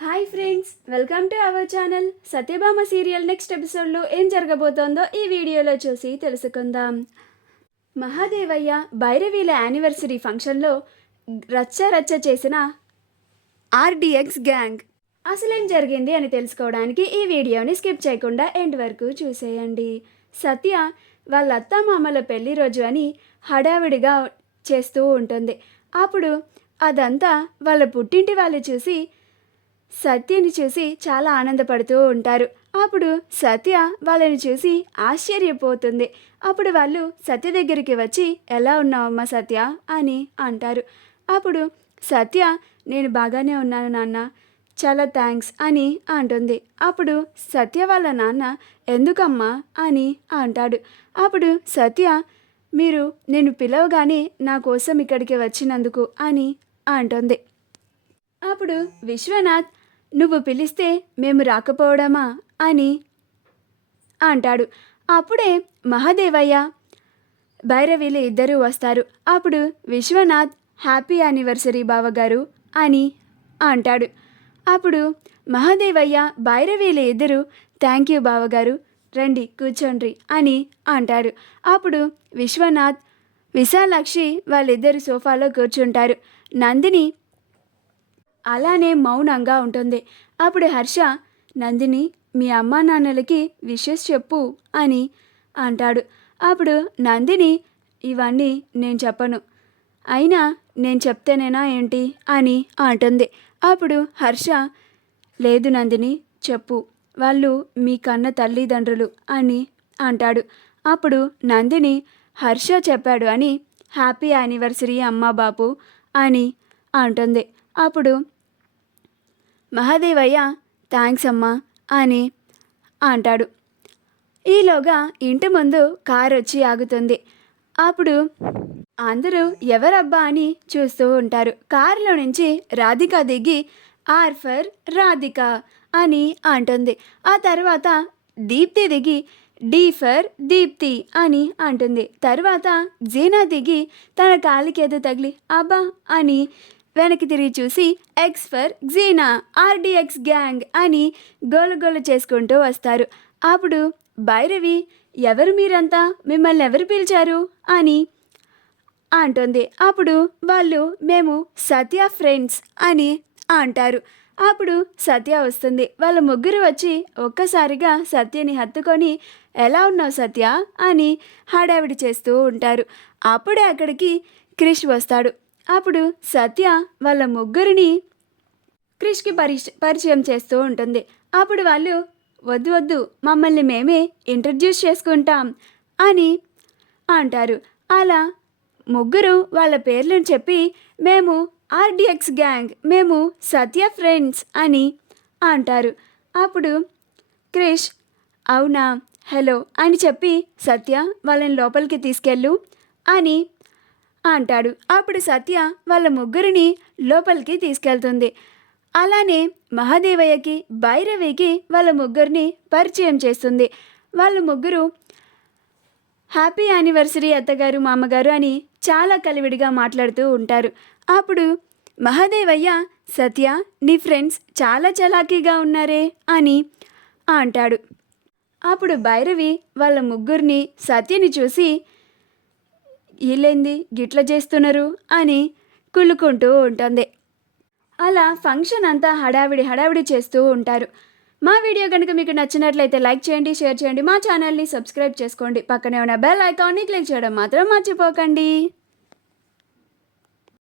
Hi friends, welcome to our channel. Satyabhama serial next ఎపిసోడ్లో ఏం జరగబోతోందో ఈ వీడియోలో చూసి తెలుసుకుందాం. మహాదేవయ్య భైరవీల యానివర్సరీ ఫంక్షన్లో రచ్చ చేసిన ఆర్డిఎక్స్ గ్యాంగ్ అసలేం జరిగింది అని తెలుసుకోవడానికి ఈ వీడియోని స్కిప్ చేయకుండా ఎండ్ వరకు చూసేయండి. సత్య వాళ్ళ అత్తమామల పెళ్లి రోజు అని హడావిడిగా చేస్తూ ఉంటుంది. అప్పుడు అదంతా వాళ్ళ పుట్టింటి వాళ్ళు చూసి సత్యని చూసి చాలా ఆనందపడుతూ ఉంటారు. అప్పుడు సత్య వాళ్ళని చూసి ఆశ్చర్యపోతుంది. అప్పుడు వాళ్ళు సత్య దగ్గరికి వచ్చి, ఎలా ఉన్నావమ్మా సత్య అని అంటారు. అప్పుడు సత్య, నేను బాగానే ఉన్నాను నాన్న, చాలా థ్యాంక్స్ అని అంటుంది. అప్పుడు సత్య వాళ్ళ నాన్న, ఎందుకమ్మా అని అంటాడు. అప్పుడు సత్య, మీరు నేను పిలవగానే నా కోసం ఇక్కడికి వచ్చినందుకు అని అంటుంది. అప్పుడు విశ్వనాథ్, నువ్వు పిలిస్తే మేము రాకపోవడమా అని అంటాడు. అప్పుడే మహాదేవయ్య భైరవీలు ఇద్దరూ వస్తారు. అప్పుడు విశ్వనాథ్, హ్యాపీ యానివర్సరీ బావగారు అని అంటాడు. అప్పుడు మహాదేవయ్య భైరవీలు ఇద్దరు, థ్యాంక్ యూ బావగారు, రండి కూర్చోండ్రి అని అంటాడు. అప్పుడు విశ్వనాథ్, విశాలాక్షి వాళ్ళిద్దరు సోఫాలో కూర్చుంటారు. నందిని అలానే మౌనంగా ఉంటుంది. అప్పుడు హర్ష, నందిని, మీ అమ్మా నాన్నలకి విషెస్ చెప్పు అని అంటాడు. అప్పుడు నందిని, ఇవన్నీ నేను చెప్పను, అయినా నేను చెప్తేనేనా ఏంటి అని అంటుంది. అప్పుడు హర్ష, లేదు నందిని చెప్పు, వాళ్ళు మీ కన్న తల్లిదండ్రులు అని అంటాడు. అప్పుడు నందిని, హర్ష చెప్పాడు అని హ్యాపీ యానివర్సరీ అమ్మా బాపు అని అంటుంది. అప్పుడు మహాదేవయ్య, థ్యాంక్స్ అమ్మా అని అంటాడు. ఈలోగా ఇంటి ముందు కారు వచ్చి ఆగుతుంది. అప్పుడు అందరూ ఎవరబ్బా అని చూస్తూ ఉంటారు. కారులో నుంచి రాధిక దిగి, ఆర్ ఫర్ రాధిక అని అంటుంది. ఆ తర్వాత దీప్తి దిగి, డి ఫర్ దీప్తి అని అంటుంది. తర్వాత జీనా దిగి తన కాలికి ఏదో తగిలి అబ్బా అని వెనక్కి తిరిగి చూసి, X for Jena, RDX gang అని గోలు చేసుకుంటూ వస్తారు. అప్పుడు భైరవి, ఎవరు మీరంతా, మిమ్మల్ని ఎవరు పిలిచారు అని అంటుంది. అప్పుడు వాళ్ళు, మేము సత్య ఫ్రెండ్స్ అని అంటారు. అప్పుడు సత్య వస్తుంది. వాళ్ళ ముగ్గురు వచ్చి ఒక్కసారిగా సత్యని హత్తుకొని, ఎలా ఉన్నావు సత్య అని హడావిడి చేస్తూ ఉంటారు. అప్పుడే అక్కడికి క్రిష్ వస్తాడు. అప్పుడు సత్య వాళ్ళ ముగ్గురిని క్రిష్కి పరిచయం చేస్తూ ఉంటుంది. అప్పుడు వాళ్ళు, వద్దు వద్దు, మమ్మల్ని మేమే ఇంట్రడ్యూస్ చేసుకుంటాం అని అంటారు. అలా ముగ్గురు వాళ్ళ పేర్లను చెప్పి, మేము ఆర్డిఎక్స్ గ్యాంగ్, మేము సత్య ఫ్రెండ్స్ అని అంటారు. అప్పుడు క్రిష్, అవునా, హలో అని చెప్పి, సత్య వాళ్ళని లోపలికి తీసుకెళ్ళు అని అంటాడు. అప్పుడు సత్య వాళ్ళ ముగ్గురిని లోపలికి తీసుకెళ్తుంది. అలానే మహాదేవయ్యకి భైరవికి వాళ్ళ ముగ్గురిని పరిచయం చేస్తుంది. వాళ్ళ ముగ్గురు హ్యాపీ యానివర్సరీ అత్తగారు మామగారు అని చాలా కలివిడిగా మాట్లాడుతూ ఉంటారు. అప్పుడు మహాదేవయ్య, సత్య నీ ఫ్రెండ్స్ చాలా చలాకీగా ఉన్నారే అని అంటాడు. అప్పుడు భైరవి వాళ్ళ ముగ్గురిని సత్యని చూసి, వీళ్ళేంది గిట్ల చేస్తున్నారు అని కుళ్ళుకుంటూ ఉంటుంది. అలా ఫంక్షన్ అంతా హడావిడి చేస్తూ ఉంటారు. మా వీడియో కనుక మీకు నచ్చినట్లయితే లైక్ చేయండి, షేర్ చేయండి, మా ఛానల్ని సబ్స్క్రైబ్ చేసుకోండి, పక్కనే ఉన్న బెల్ ఐకాన్ని క్లిక్ చేయడం మాత్రం మర్చిపోకండి.